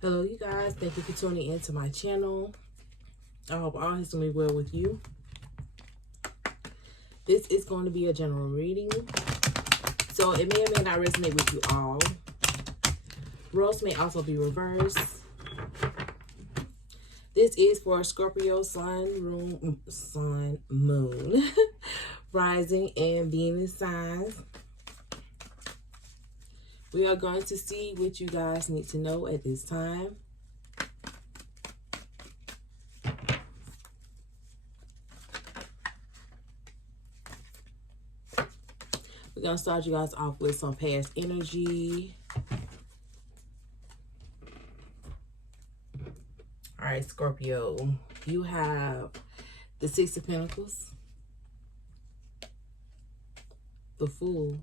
Hello you guys, thank you for tuning into my channel. I hope all is doing well with you. This is going to be a general reading, so it may or may not resonate with you all. Roles may also be reversed. This is for Scorpio, Sun, Moon, Rising, and Venus signs. We are going to see what you guys need to know at this time. We're going to start you guys off with some past energy. All right, Scorpio, you have the Six of Pentacles, the Fool,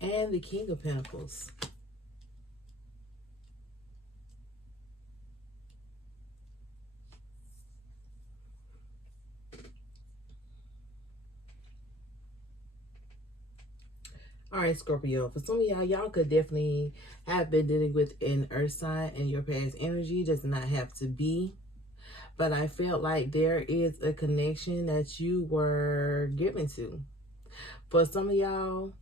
and the King of Pentacles. All right, Scorpio, for some of y'all could definitely have been dealing with an earth sign in your past energy. Does not have to be. But I felt like there is a connection that you were given to. For some of y'all,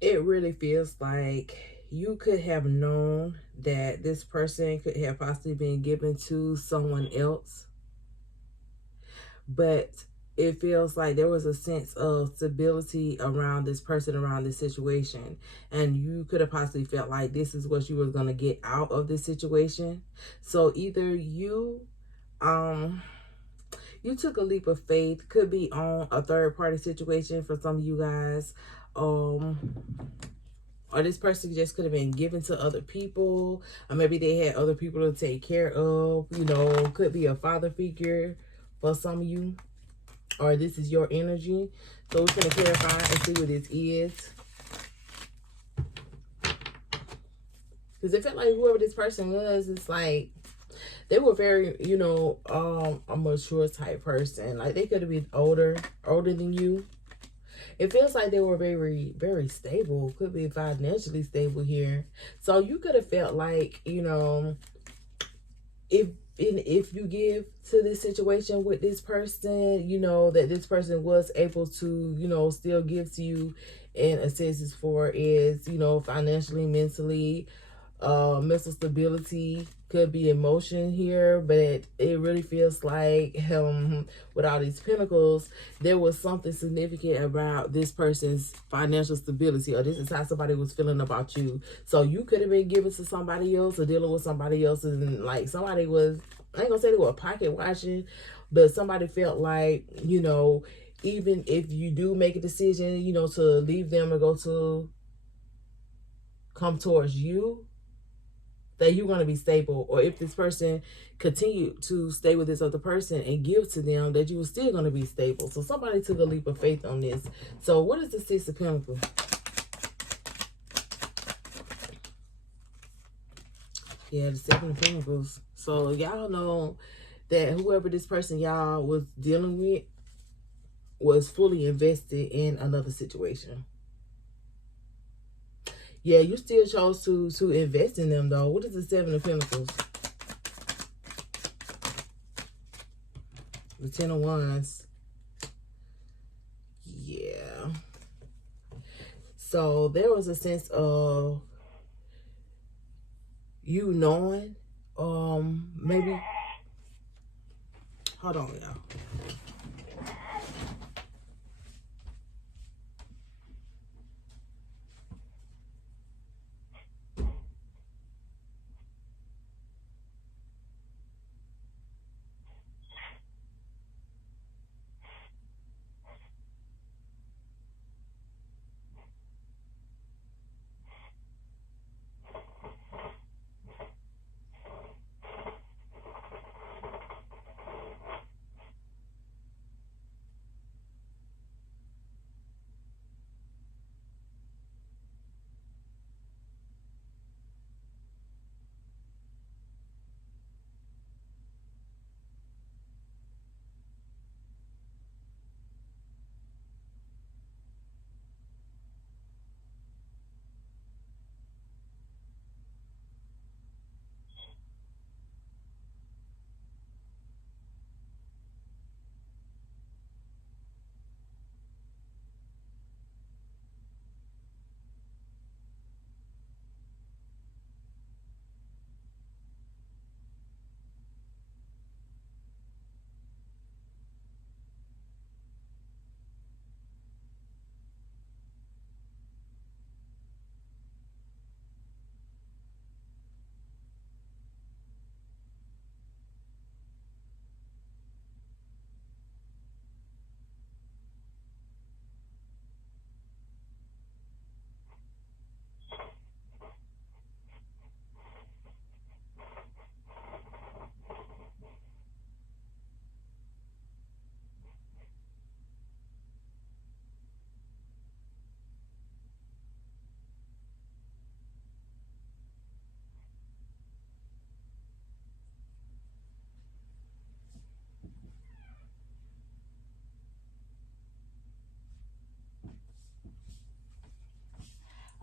it really feels like you could have known that this person could have possibly been given to someone else. But it feels like there was a sense of stability around this person, around this situation. And you could have possibly felt like this is what you were going to get out of this situation. So either you took a leap of faith, could be on a third party situation for some of you guys. Or this person just could have been given to other people. Or maybe they had other people to take care of. You know, could be a father figure for some of you. Or this is your energy. So we're going to clarify and see what this is. Because it felt like whoever this person was, it's like they were very, you know, a mature type person. Like they could have been older than you. It feels like they were very, very stable. Could be financially stable here. So you could have felt like, you know, if you give to this situation with this person, you know, that this person was able to, you know, still give to you and assist as far as, you know, financially, mentally, mental stability, could be emotion here, but it really feels like with all these pentacles, there was something significant about this person's financial stability, or this is how somebody was feeling about you. So you could have been given to somebody else or dealing with somebody else, and like somebody was, I ain't gonna say they were pocket watching, but somebody felt like, you know, even if you do make a decision, you know, to leave them and come towards you, that you're going to be stable. Or if this person continued to stay with this other person and give to them, that you were still going to be stable. So somebody took a leap of faith on this. So what is the Six of Pentacles? Yeah, the Seven of Pentacles. So y'all know that whoever this person y'all was dealing with was fully invested in another situation. Yeah, you still chose to invest in them, though. What is the Seven of Pentacles? The Ten of Wands. Yeah. So there was a sense of you knowing, maybe, hold on, y'all.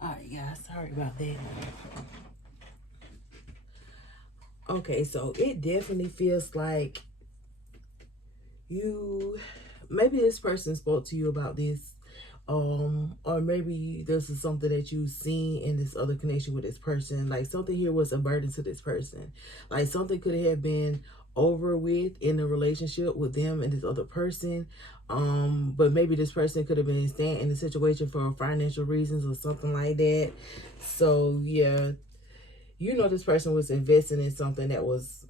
Alright, guys, sorry about that. Okay, so it definitely feels like maybe this person spoke to you about this, or maybe this is something that you've seen in this other connection with this person. Like something here was a burden to this person. Like something could have been over with in a relationship with them and this other person. But maybe this person could have been staying in the situation for financial reasons or something like that. So yeah, this person was investing in something that was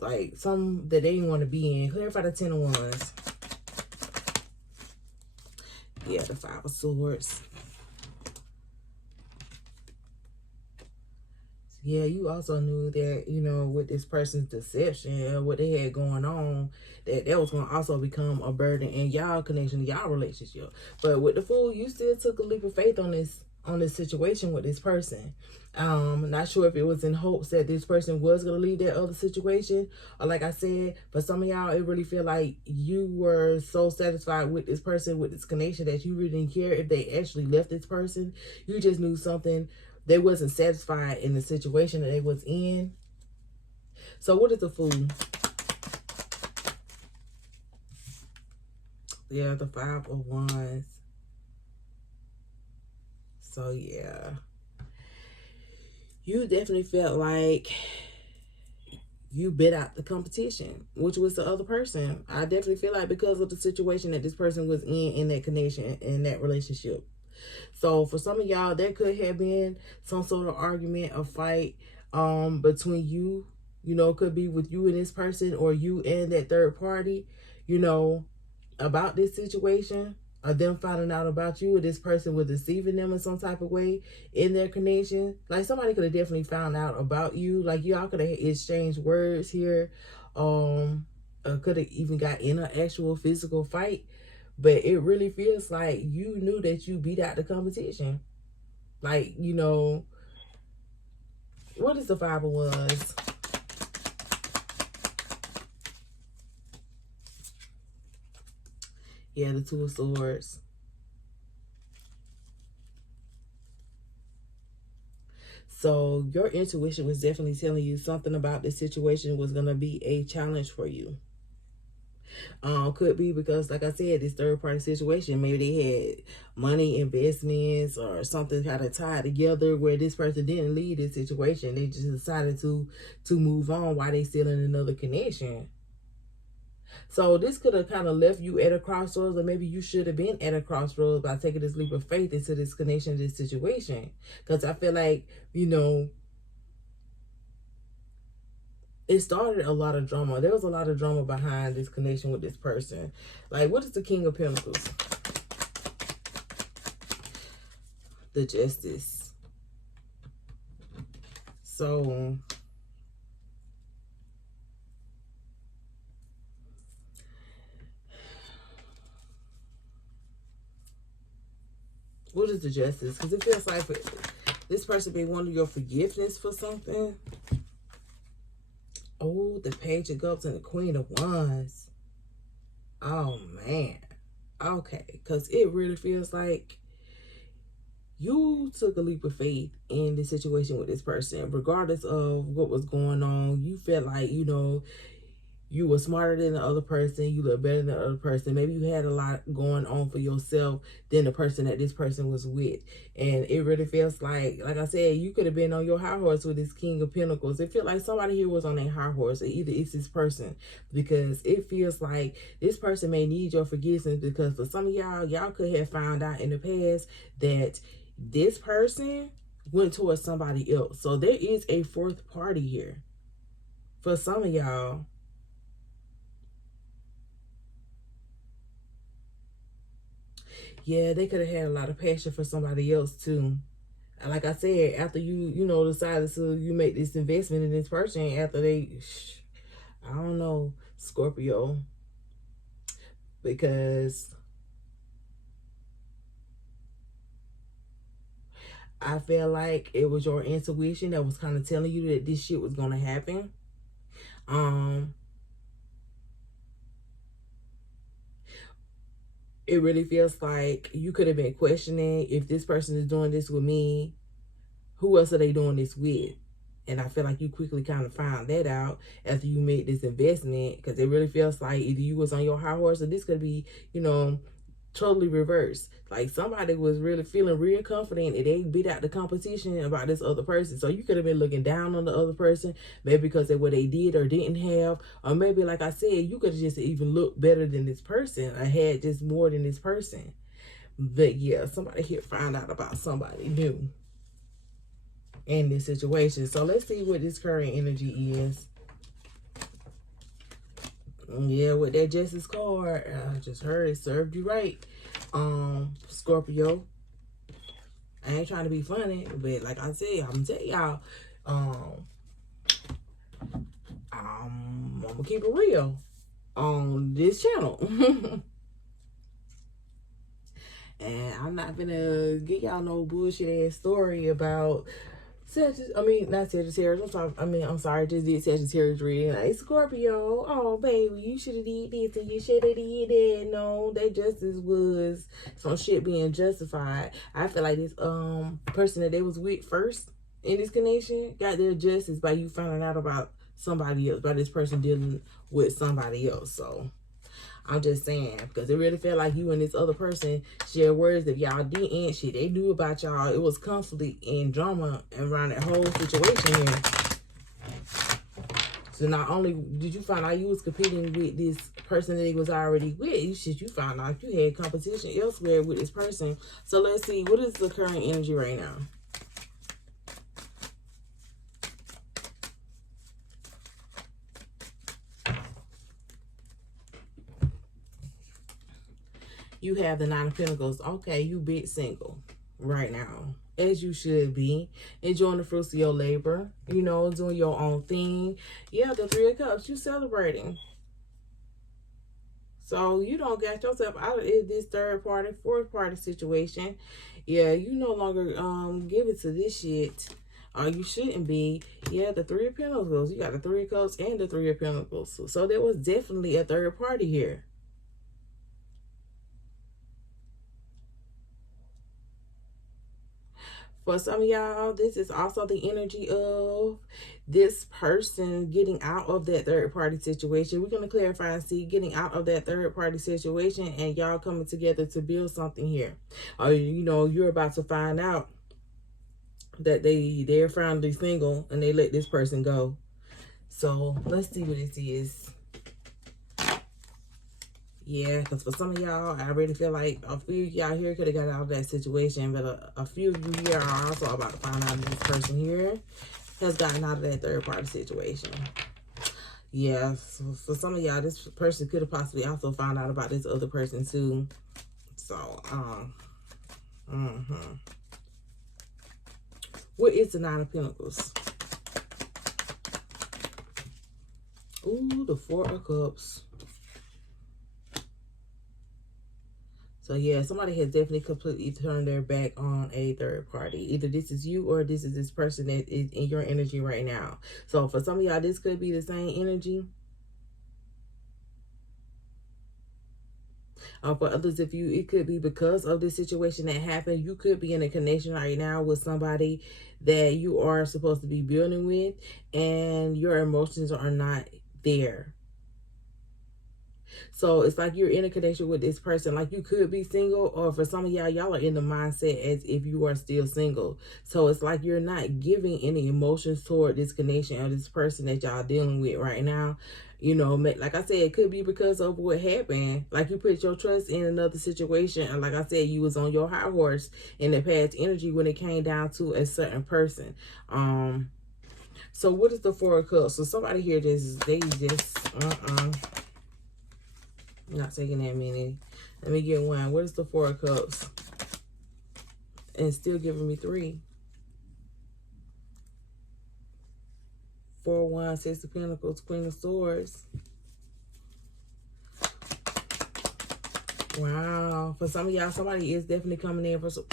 like some that they didn't want to be in. Clarify the 10 of Wands. Yeah, the 5 of Swords. Yeah, you also knew that, with this person's deception, what they had going on, that was going to also become a burden in y'all connection, y'all relationship. But with the Fool, you still took a leap of faith on this situation with this person. Not sure if it was in hopes that this person was going to leave that other situation, or like I said, for some of y'all, it really feel like you were so satisfied with this person, with this connection, that you really didn't care if they actually left this person. You just knew something. They wasn't satisfied in the situation that they was in. So what is the Fool? Yeah, the 5 of Wands. So yeah, you definitely felt like you bit out the competition, which was the other person. I definitely feel like because of the situation that this person was in that connection, in that relationship. So for some of y'all, there could have been some sort of argument or fight between you. Could be with you and this person, or you and that third party, about this situation, or them finding out about you, or this person was deceiving them in some type of way in their connection. Like somebody could have definitely found out about you. Like y'all could have exchanged words here. Could have even got in an actual physical fight. But it really feels like you knew that you beat out the competition. Like, what is the 5 of Wands? Yeah, the 2 of Swords. So your intuition was definitely telling you something about this situation was going to be a challenge for you. Could be because, like I said, this third party situation, maybe they had money, investments, or something kind of tied together where this person didn't leave this situation. They just decided to move on while they still in another connection. So this could have kind of left you at a crossroads, or maybe you should have been at a crossroads by taking this leap of faith into this connection, this situation. Because I feel like, it started a lot of drama. There was a lot of drama behind this connection with this person. Like, what is the King of Pentacles? The Justice. So what is the Justice? Because it feels like this person may want your forgiveness for something. Oh, the Page of Cups and the Queen of Wands. Oh, man. Okay, because it really feels like you took a leap of faith in the situation with this person. Regardless of what was going on, you felt like, you were smarter than the other person. You look better than the other person. Maybe you had a lot going on for yourself than the person that this person was with. And it really feels like I said, you could have been on your high horse with this King of Pentacles. It feels like somebody here was on a high horse. Either it's this person, because it feels like this person may need your forgiveness, because for some of y'all could have found out in the past that this person went towards somebody else. So there is a fourth party here for some of y'all. Yeah, they could have had a lot of passion for somebody else too. Like I said, after you decided to you make this investment in this person, after I don't know, Scorpio, because I feel like it was your intuition that was kind of telling you that this shit was gonna happen. It really feels like you could have been questioning, if this person is doing this with me, who else are they doing this with? And I feel like you quickly kind of found that out after you made this investment, because it really feels like either you was on your high horse, or this could be, you know, totally reversed. Like somebody was really feeling real confident and they beat out the competition about this other person. So you could have been looking down on the other person, maybe because of what they did or didn't have, or maybe, like I said, you could have just even looked better than this person or had just more than this person. But yeah, somebody here found out about somebody new in this situation. So let's see what this current energy is. Yeah, with that Justice card, I just heard it served you right. Scorpio. I ain't trying to be funny, but like I said, I'm gonna tell y'all, I'm gonna keep it real on this channel. And I'm not gonna get y'all no bullshit ass story about not Sagittarius. I'm sorry, just did Sagittarius reading. Like, Scorpio, oh baby, you should have did this and you should have did that. No, that justice was some shit being justified. I feel like this person that they was with first in this connection got their justice by you finding out about somebody else, by this person dealing with somebody else. So I'm just saying, because it really felt like you and this other person shared words that y'all didn't. Shit, they knew about y'all. It was conflict and drama around that whole situation here. So not only did you find out you was competing with this person that he was already with, you found out you had competition elsewhere with this person. So let's see, what is the current energy right now? You have the Nine of Pentacles. Okay, you big single right now, as you should be, enjoying the fruits of your labor, you know, doing your own thing. Yeah, the Three of Cups, you celebrating. So you don't get yourself out of this third party, fourth party situation. Yeah, you no longer give it to this shit. Or you shouldn't be. Yeah, the Three of Pentacles. You got the Three of Cups and the Three of Pentacles. So there was definitely a third party here. For some of y'all, this is also the energy of this person getting out of that third party situation. We're going to clarify and see getting out of that third party situation and y'all coming together to build something here. Or, you know, you're about to find out that they're finally single and they let this person go. So let's see what this is. Yeah, because for some of y'all, I really feel like a few of y'all here could have got out of that situation, but a few of you here are also about to find out that this person here has gotten out of that third party situation. Yeah, so for some of y'all, this person could have possibly also found out about this other person too. So, what is the Nine of Pentacles? Ooh, the Four of Cups. So yeah, somebody has definitely completely turned their back on a third party. Either this is you or this is this person that is in your energy right now. So for some of y'all, this could be the same energy. For others of you, it could be because of the situation that happened. You could be in a connection right now with somebody that you are supposed to be building with, and your emotions are not there. So it's like you're in a connection with this person. Like you could be single, or for some of y'all are in the mindset as if you are still single. So it's like you're not giving any emotions toward this connection or this person that y'all dealing with right now. You know, like I said, it could be because of what happened. Like you put your trust in another situation. And like I said, you was on your high horse in the past energy when it came down to a certain person. So what is the Four of Cups? So somebody here not taking that many. Let me get one. What is the Four of Cups? And still giving me three. 4 of Wands, 6 of Pentacles, Queen of Swords. Wow. For some of y'all, somebody is definitely coming in for some...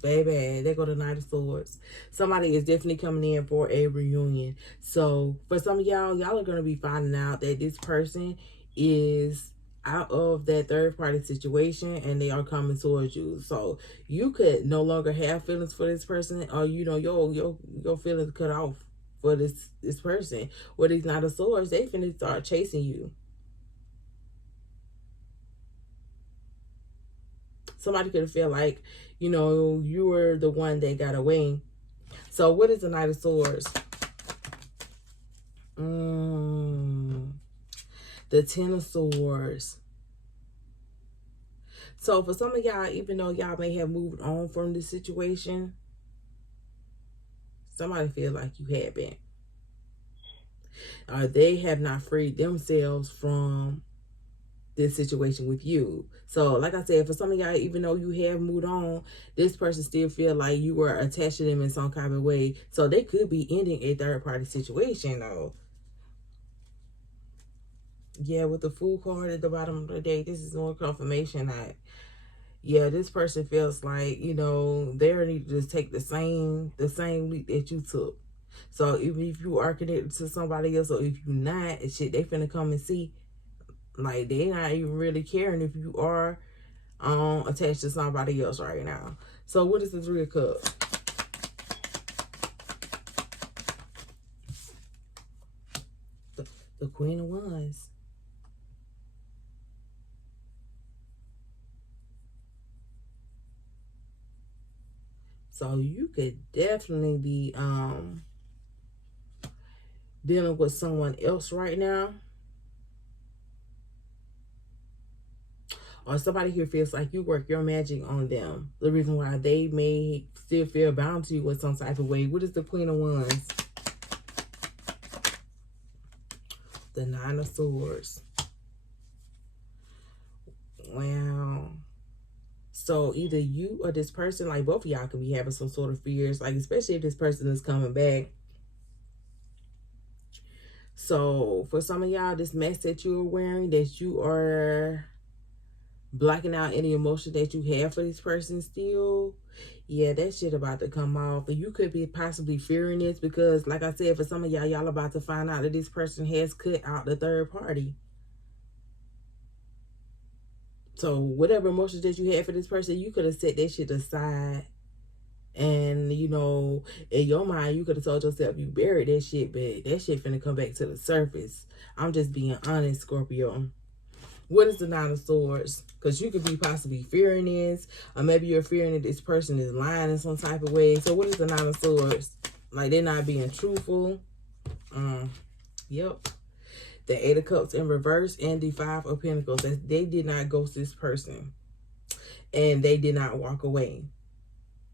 Baby, there go the Knight of Swords. Somebody is definitely coming in for a reunion. So for some of y'all, y'all are going to be finding out that this person is out of that third party situation and they are coming towards you. So you could no longer have feelings for this person, or your feelings cut off for this person. Where these Knight of Swords, they finna start chasing you. Somebody could feel like, you were the one that got away. So what is the Knight of Swords? The Ten of Swords. So for some of y'all, even though y'all may have moved on from this situation, somebody feel like you haven't. They have not freed themselves from this situation with you. So like I said, for some of y'all, even though you have moved on, this person still feel like you were attached to them in some kind of way. So they could be ending a third party situation though. Yeah, with the Fool card at the bottom of the deck, this is more confirmation that, yeah, this person feels like, they need to take the same leap that you took. So even if you are connected to somebody else, or if you're not, shit, they finna come and see. Like, they not even really caring if you are attached to somebody else right now. So what is the Three of Cups? The Queen of Wands. So you could definitely be dealing with someone else right now. Or somebody here feels like you work your magic on them. The reason why they may still feel bound to you in some type of way. What is the Queen of Wands? The Nine of Swords. Wow. So either you or this person, like both of y'all could be having some sort of fears, like especially if this person is coming back. So for some of y'all, this mask that you are wearing, that you are blocking out any emotion that you have for this person still, yeah, that shit about to come off. And you could be possibly fearing this because, like I said, for some of y'all about to find out that this person has cut out the third party. So whatever emotions that you had for this person, you could have set that shit aside. And, in your mind, you could have told yourself you buried that shit, but that shit finna come back to the surface. I'm just being honest, Scorpio. What is the Nine of Swords? Because you could be possibly fearing this, or maybe you're fearing that this person is lying in some type of way. So what is the Nine of Swords? Like they're not being truthful. Yep. The Eight of Cups in reverse and the Five of Pentacles. They did not ghost this person. And they did not walk away.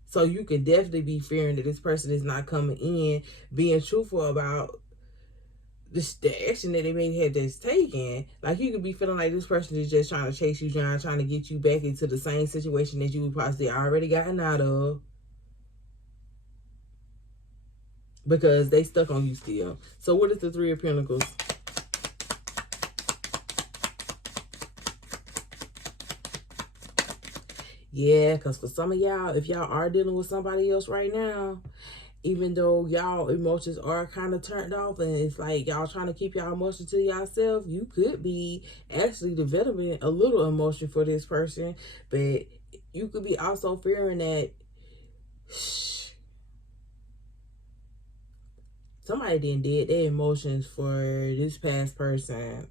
So you could definitely be fearing that this person is not coming in, being truthful about the action that they may have that's taken. Like you could be feeling like this person is just trying to chase you down, trying to get you back into the same situation that you possibly already gotten out of. Because they stuck on you still. So what is the Three of Pentacles? Yeah, because for some of y'all, if y'all are dealing with somebody else right now, even though y'all emotions are kind of turned off and it's like y'all trying to keep y'all emotions to yourself, you could be actually developing a little emotion for this person. But you could be also fearing that somebody did their emotions for this past person.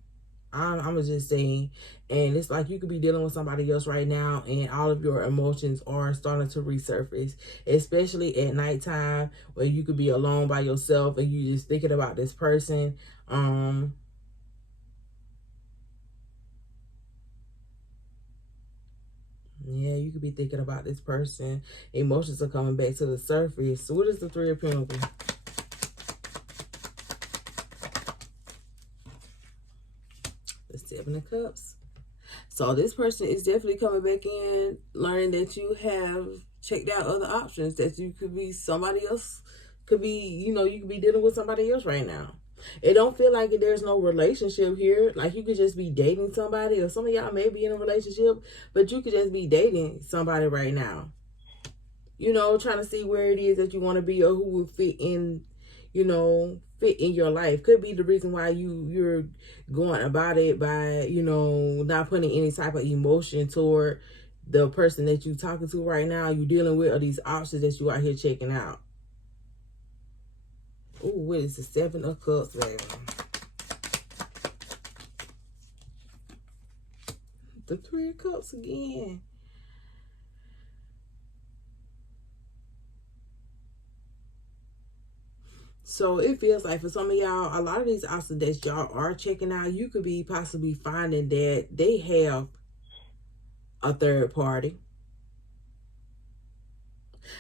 I'm just saying, and it's like you could be dealing with somebody else right now and all of your emotions are starting to resurface, especially at nighttime where you could be alone by yourself and you just thinking about this person. Yeah, you could be thinking about this person. Emotions are coming back to the surface. So what is the Three of Pentacles? The Seven of Cups. So this person is definitely coming back in, learning that you have checked out other options, that you could be somebody else, could be, you could be dealing with somebody else right now. It don't feel like there's no relationship here. Like you could just be dating somebody, or some of y'all may be in a relationship, but you could just be dating somebody right now. Trying to see where it is that you want to be or who will fit in, fit in your life. Could be the reason why you're going about it by, not putting any type of emotion toward the person that you talking to right now, you dealing with, or these options that you out here checking out. Ooh, what is the Seven of Cups, baby? The Three of Cups again. So it feels like for some of y'all, a lot of these options that y'all are checking out, you could be possibly finding that they have a third party.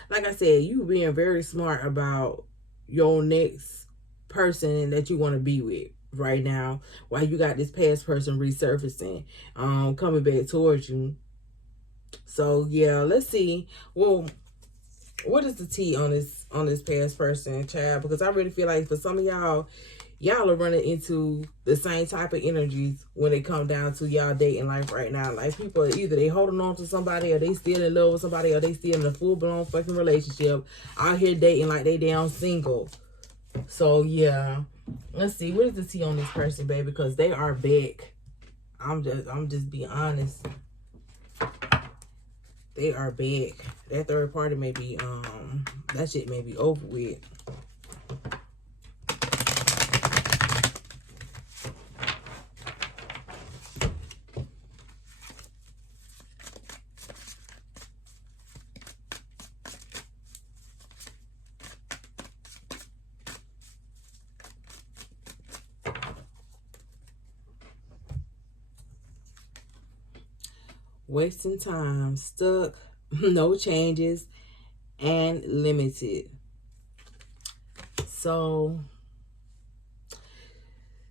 Like I said, you being very smart about your next person that you want to be with right now, while you got this past person resurfacing, coming back towards you. So yeah, let's see. Well, what is the tea on this past person, child? Because I really feel like for some of y'all are running into the same type of energies when it come down to y'all dating life right now. Like, people are either they holding on to somebody, or they still in love with somebody, or they still in a full-blown fucking relationship, out here dating like they damn single. So yeah, let's see, what is the tea on this person, baby? Because they are back. I'm just being honest. They are back. That third party may be that shit may be over with. Wasting time, stuck, no changes, and limited. So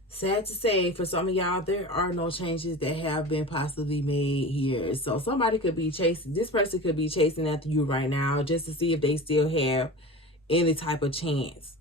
sad to say, for some of y'all, there are no changes that have been possibly made here. So somebody could be chasing, this person could be chasing after you right now just to see if they still have any type of chance.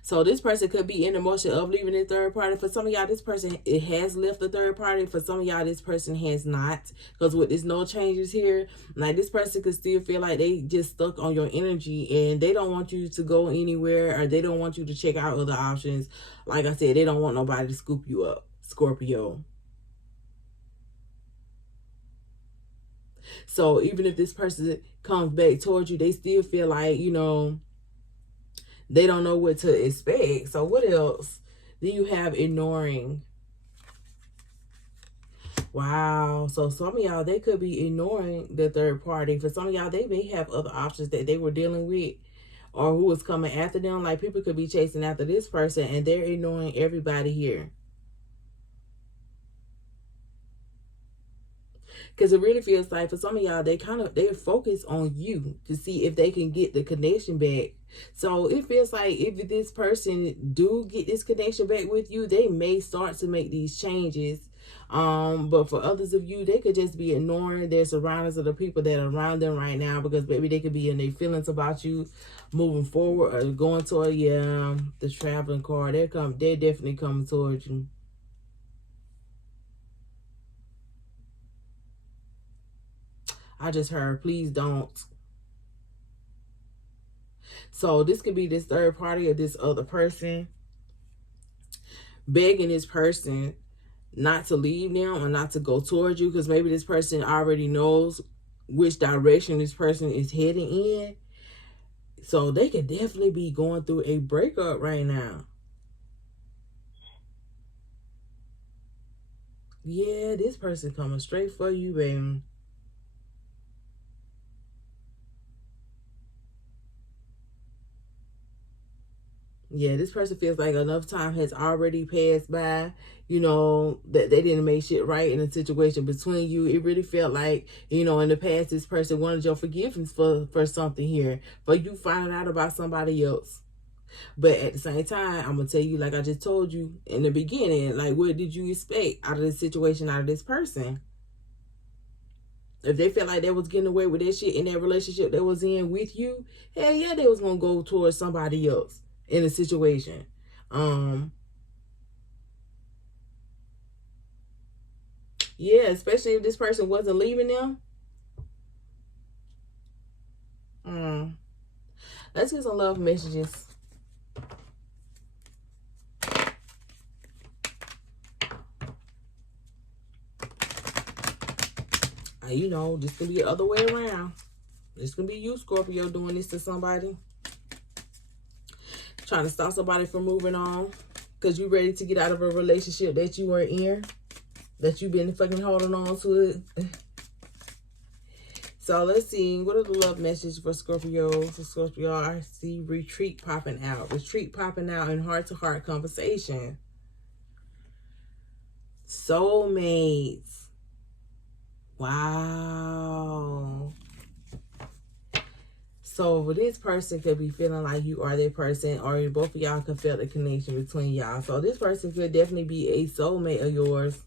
So this person could be in the motion of leaving the third party. For some of y'all, this person, it has left the third party. For some of y'all, this person has not. Because with this no changes here, like, this person could still feel like they just stuck on your energy, and they don't want you to go anywhere, or they don't want you to check out other options. Like I said, they don't want nobody to scoop you up, Scorpio. So even if this person comes back towards you, they still feel like, they don't know what to expect. So what else do you have? Ignoring. Wow. So some of y'all, they could be ignoring the third party. For some of y'all, they may have other options that they were dealing with, or who was coming after them. Like, people could be chasing after this person, and they're ignoring everybody here. Because it really feels like for some of y'all, they're focused on you to see if they can get the connection back. So it feels like if this person do get this connection back with you, they may start to make these changes. But for others of you, they could just be ignoring their surroundings, of the people that are around them right now, because maybe they could be in their feelings about you moving forward, or going toward the traveling card. They're definitely coming towards you. I just heard, please don't. So this could be this third party, or this other person begging this person not to leave them, or not to go towards you, because maybe this person already knows which direction this person is heading in. So they could definitely be going through a breakup right now. Yeah, this person coming straight for you, baby. Yeah, this person feels like enough time has already passed by, that they didn't make shit right in the situation between you. It really felt like, in the past, this person wanted your forgiveness for something here, but you finding out about somebody else. But at the same time, I'm going to tell you, like I just told you in the beginning, like, what did you expect out of this situation, out of this person? If they felt like they was getting away with that shit in that relationship that was in with you, hell yeah, they was going to go towards somebody else in a situation. Yeah, especially if this person wasn't leaving them. Let's get some love messages. You know, this could be the other way around. This could be you, Scorpio, doing this to somebody. Trying to stop somebody from moving on. Because you're ready to get out of a relationship that you were in. That you've been fucking holding on to it. So let's see. What are the love messages for Scorpio? For Scorpio, I see retreat popping out. Retreat popping out in heart-to-heart conversation. Soulmates. Wow. So this person could be feeling like you are their person, or both of y'all could feel the connection between y'all. So this person could definitely be a soulmate of yours.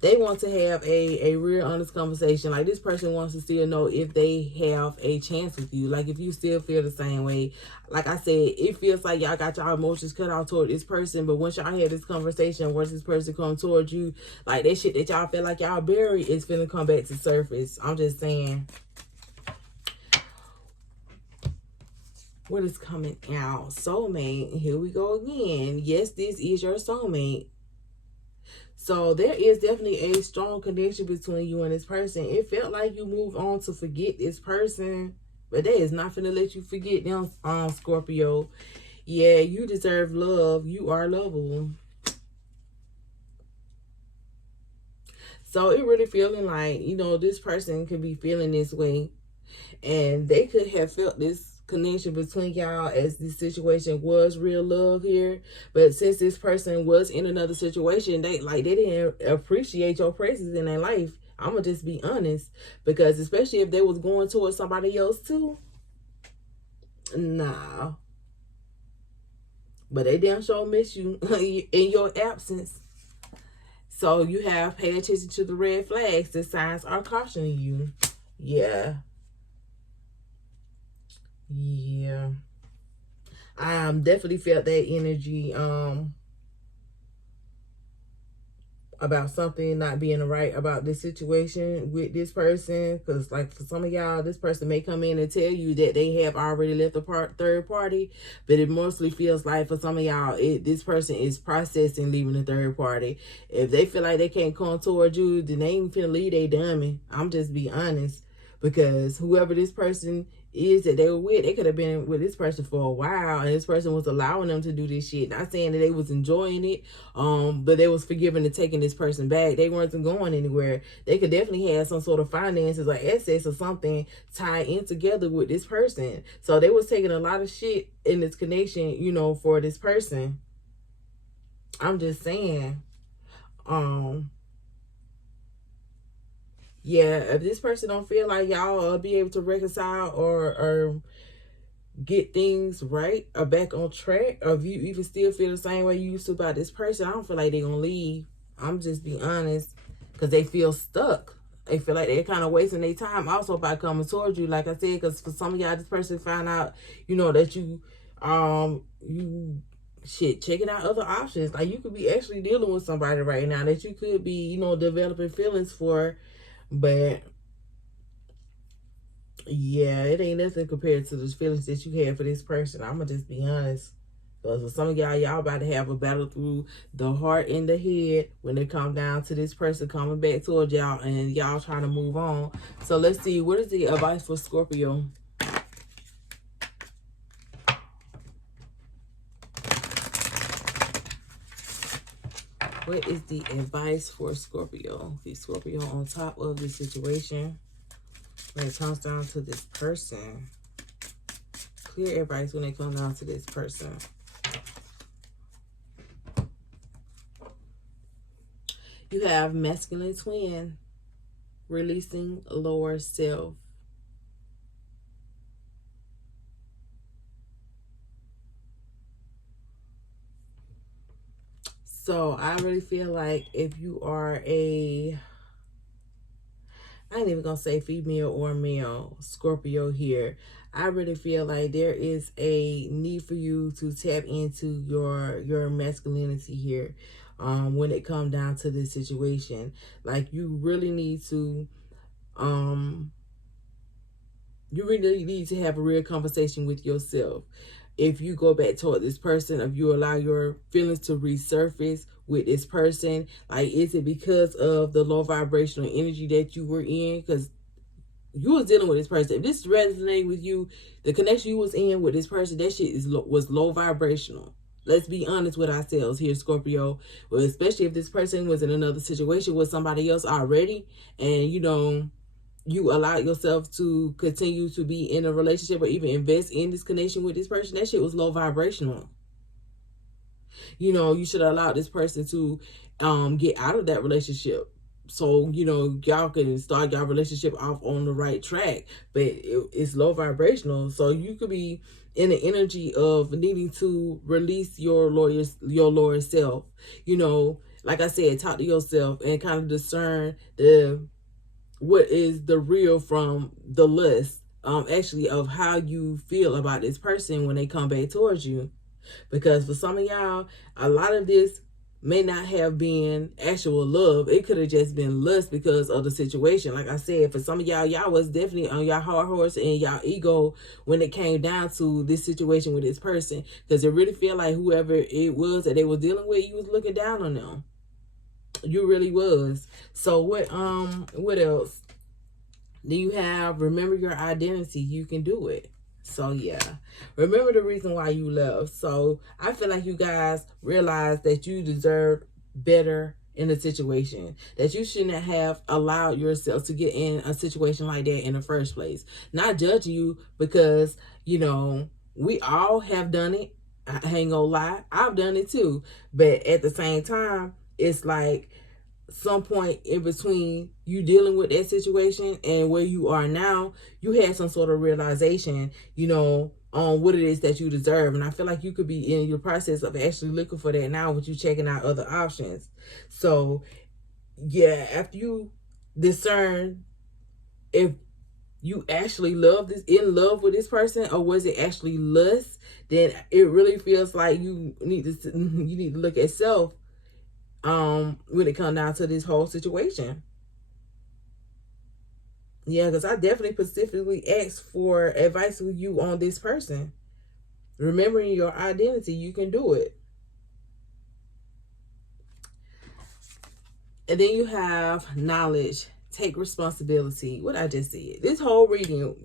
They want to have a real honest conversation. Like, this person wants to still know if they have a chance with you. Like, if you still feel the same way. Like I said, it feels like y'all got y'all emotions cut off toward this person. But once y'all have this conversation, once this person come towards you, like, that shit that y'all feel like y'all buried is finna come back to surface. I'm just saying. What is coming out? Soulmate. Here we go again. Yes, this is your soulmate. So there is definitely a strong connection between you and this person. It felt like you moved on to forget this person, but that is not finna let you forget them, Scorpio. Yeah, you deserve love. You are lovable. So it really feeling like, you know, this person could be feeling this way. And they could have felt this connection between y'all as this situation was real love here. But since this person was in another situation, they didn't appreciate your presence in their life. I'm gonna just be honest, because especially if they was going towards somebody else too, nah. But they damn sure miss you in your absence. So you have paid attention to the red flags. The signs are cautioning you. Yeah. Yeah. I definitely felt that energy about something not being right about this situation with this person. Because, like, for some of y'all, this person may come in and tell you that they have already left a third party, but it mostly feels like for some of y'all, this person is processing leaving the third party. If they feel like they can't come towards you, then they ain't finna leave they dummy. I'm just be honest. Because whoever this person is that they were with, they could have been with this person for a while, and this person was allowing them to do this shit. Not saying that they was enjoying it, but they was forgiving and taking this person back. They weren't going anywhere. They could definitely have some sort of finances or assets or something tied in together with this person. So they was taking a lot of shit in this connection, you know, for this person. I'm just saying. Yeah, if this person don't feel like y'all will be able to reconcile or get things right or back on track, or if you even still feel the same way you used to about this person, I don't feel like they're gonna leave. I'm just being honest, because they feel stuck. They feel like they're kind of wasting their time also by coming towards you. Like I said, because for some of y'all, this person find out, you know, that you checking out other options. Like, you could be actually dealing with somebody right now that you could be, you know, developing feelings for. But yeah, it ain't nothing compared to the feelings that you have for this person. I'm gonna just be honest. Because for some of y'all about to have a battle through the heart and the head when it comes down to this person coming back towards y'all and y'all trying to move on. So let's see, what is the advice for Scorpio? What is the advice for Scorpio? The Scorpio on top of the situation when it comes down to this person. Clear advice when it comes down to this person. You have masculine twin, releasing lower self. So I really feel like if you are I ain't even gonna say female or male, Scorpio here, I really feel like there is a need for you to tap into your masculinity here when it comes down to this situation. Like, you really need to You really need to have a real conversation with yourself. If you go back toward this person, if you allow your feelings to resurface with this person, like, is it because of the low vibrational energy that you were in? Because you was dealing with this person. If this resonated with you, the connection you was in with this person, that shit was low vibrational. Let's be honest with ourselves here, Scorpio. Well, especially if this person was in another situation with somebody else already, and you allow yourself to continue to be in a relationship or even invest in this connection with this person, that shit was low vibrational. You should allow this person to get out of that relationship. So, y'all can start your relationship off on the right track, but it's low vibrational. So you could be in the energy of needing to release your lower self. Like I said, talk to yourself and kind of discern what is the real from the lust, actually, of how you feel about this person when they come back towards you. Because for some of y'all, a lot of this may not have been actual love. It could have just been lust because of the situation. Like I said, for some of y'all was definitely on y'all hard horse and y'all ego when it came down to this situation with this person. Because it really feel like whoever it was that they were dealing with, you was looking down on them. You really was. So what else? Do you have? Remember your identity. You can do it. So yeah, remember the reason why you left. So I feel like you guys realize that you deserve better in a situation, that you shouldn't have allowed yourself to get in a situation like that in the first place. Not judging you, because we all have done it. I ain't gonna lie, I've done it too. But at the same time, it's like some point in between you dealing with that situation and where you are now, you had some sort of realization, on what it is that you deserve. And I feel like you could be in your process of actually looking for that now with you checking out other options. So yeah, after you discern if you actually in love with this person, or was it actually lust, then it really feels like you need to look at self when it comes down to this whole situation. Yeah, because I definitely specifically asked for advice with you on this person. Remembering your identity, you can do it. And then you have knowledge, take responsibility. What I just said. This whole reading,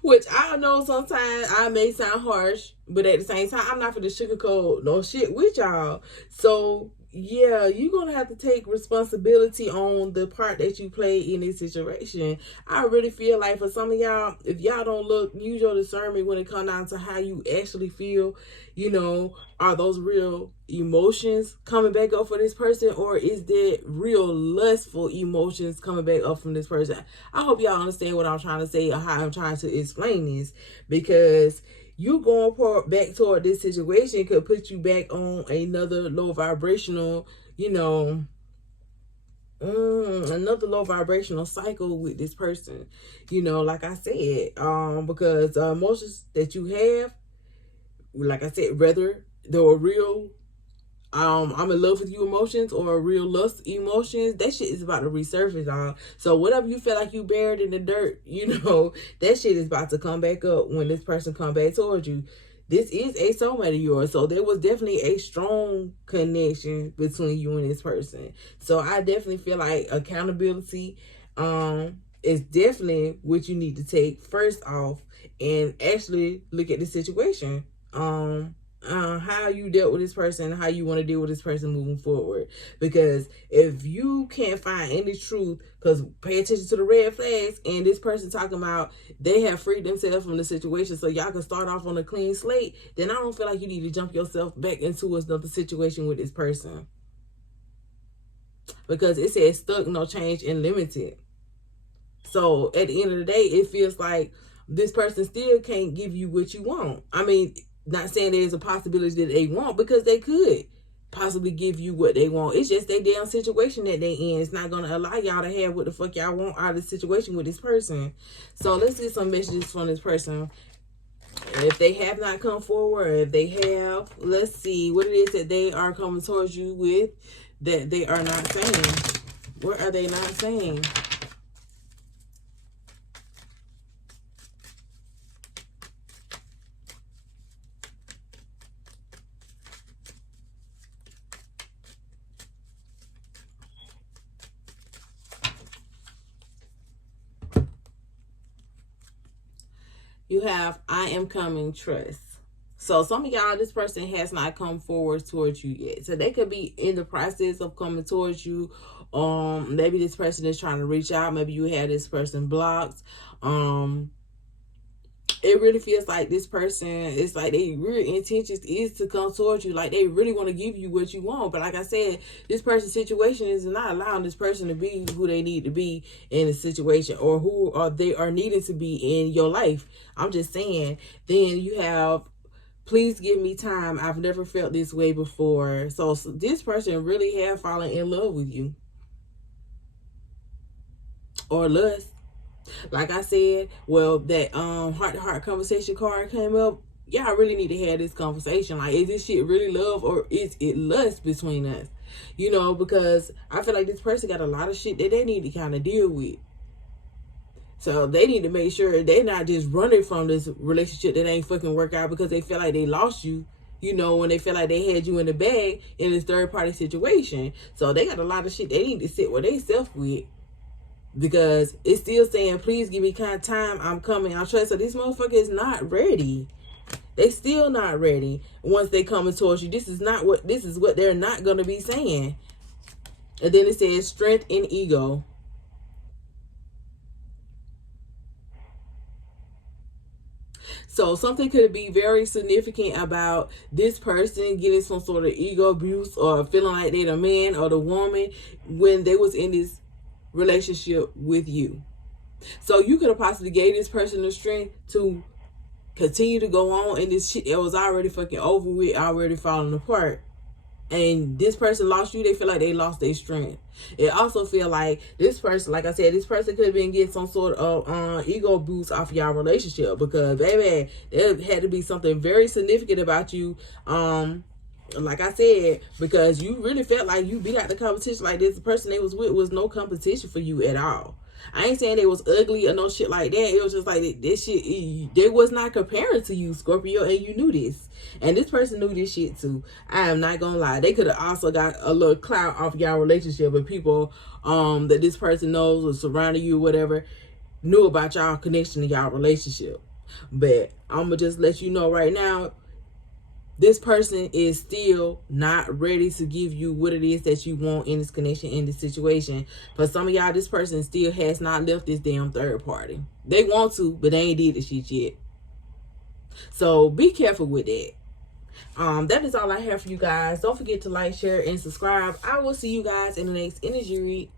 which I know sometimes I may sound harsh, but at the same time, I'm not for the sugarcoat no shit with y'all. So yeah, you're gonna have to take responsibility on the part that you play in this situation. I really feel like for some of y'all, if y'all don't use your discernment when it comes down to how you actually feel, are those real emotions coming back up for this person, or is that real lustful emotions coming back up from this person? I hope y'all understand what I'm trying to say, or how I'm trying to explain this, because you going back toward this situation could put you back on another low vibrational, another low vibrational cycle with this person. Like I said, because the emotions that you have, like I said, whether they're real I'm in love with you emotions or real lust emotions, that shit is about to resurface, y'all. So whatever you feel like you buried in the dirt, that shit is about to come back up when this person come back towards you. This is a soulmate of yours, so there was definitely a strong connection between you and this person. So I definitely feel like accountability is definitely what you need to take first off, and actually look at the situation. How you dealt with this person, how you want to deal with this person moving forward. Because if you can't find any truth, because pay attention to the red flags, and this person talking about they have freed themselves from the situation so y'all can start off on a clean slate, then I don't feel like you need to jump yourself back into another situation with this person. Because it says stuck, no change, and limited. So at the end of the day, it feels like this person still can't give you what you want. I mean, not saying there's a possibility that they won't, because they could possibly give you what they want. It's just their damn situation that they in. It's not going to allow y'all to have what the fuck y'all want out of the situation with this person. So let's get some messages from this person. If they have not come forward, if they have, let's see what it is that they are coming towards you with that they are not saying. What are they not saying? You have I am coming, trust. So some of y'all, this person has not come forward towards you yet. So they could be in the process of coming towards you. Maybe this person is trying to reach out. Maybe you had this person blocked. It really feels like this person, it's like they real intentions is to come towards you. Like they really want to give you what you want. But like I said, this person's situation is not allowing this person to be who they need to be in a situation, or who are they are needing to be in your life. I'm just saying. Then you have, please give me time. I've never felt this way before. So this person really have fallen in love with you. Or lust. Like I said, well, that heart-to-heart conversation card came up. Y'all really need to have this conversation. Like, is this shit really love, or is it lust between us? You know, because I feel like this person got a lot of shit that they need to kind of deal with. So they need to make sure they're not just running from this relationship that ain't fucking work out because they feel like they lost you. You know, when they feel like they had you in the bag in this third-party situation. So they got a lot of shit they need to sit with themselves with. Because it's still saying, please give me kind of time. I'm coming. I'm trying. So this motherfucker is not ready. They still not ready. Once they coming towards you, this is what they're not gonna be saying. And then it says strength and ego. So something could be very significant about this person getting some sort of ego abuse, or feeling like they're the man or the woman when they was in this relationship with you. So you could have possibly gave this person the strength to continue to go on in this shit that was already fucking over with, already falling apart. And this person lost you, they feel like they lost their strength. It also feel like this person, like I said, this person could have been getting some sort of ego boost off y'all relationship, because baby, there had to be something very significant about you. Like I said, because you really felt like you beat out the competition. Like this person they was with was no competition for you at all. I ain't saying they was ugly or no shit like that. It was just like this shit, they was not comparing to you, Scorpio, and you knew this. And this person knew this shit too. I am not gonna lie. They could have also got a little clout off y'all relationship, with people that this person knows or surrounding you or whatever knew about y'all connection to y'all relationship. But I'm gonna just let you know right now, this person is still not ready to give you what it is that you want in this connection, in this situation. For some of y'all, this person still has not left this damn third party. They want to, but they ain't did the shit yet. So be careful with that. That is all I have for you guys. Don't forget to like, share, and subscribe. I will see you guys in the next energy read.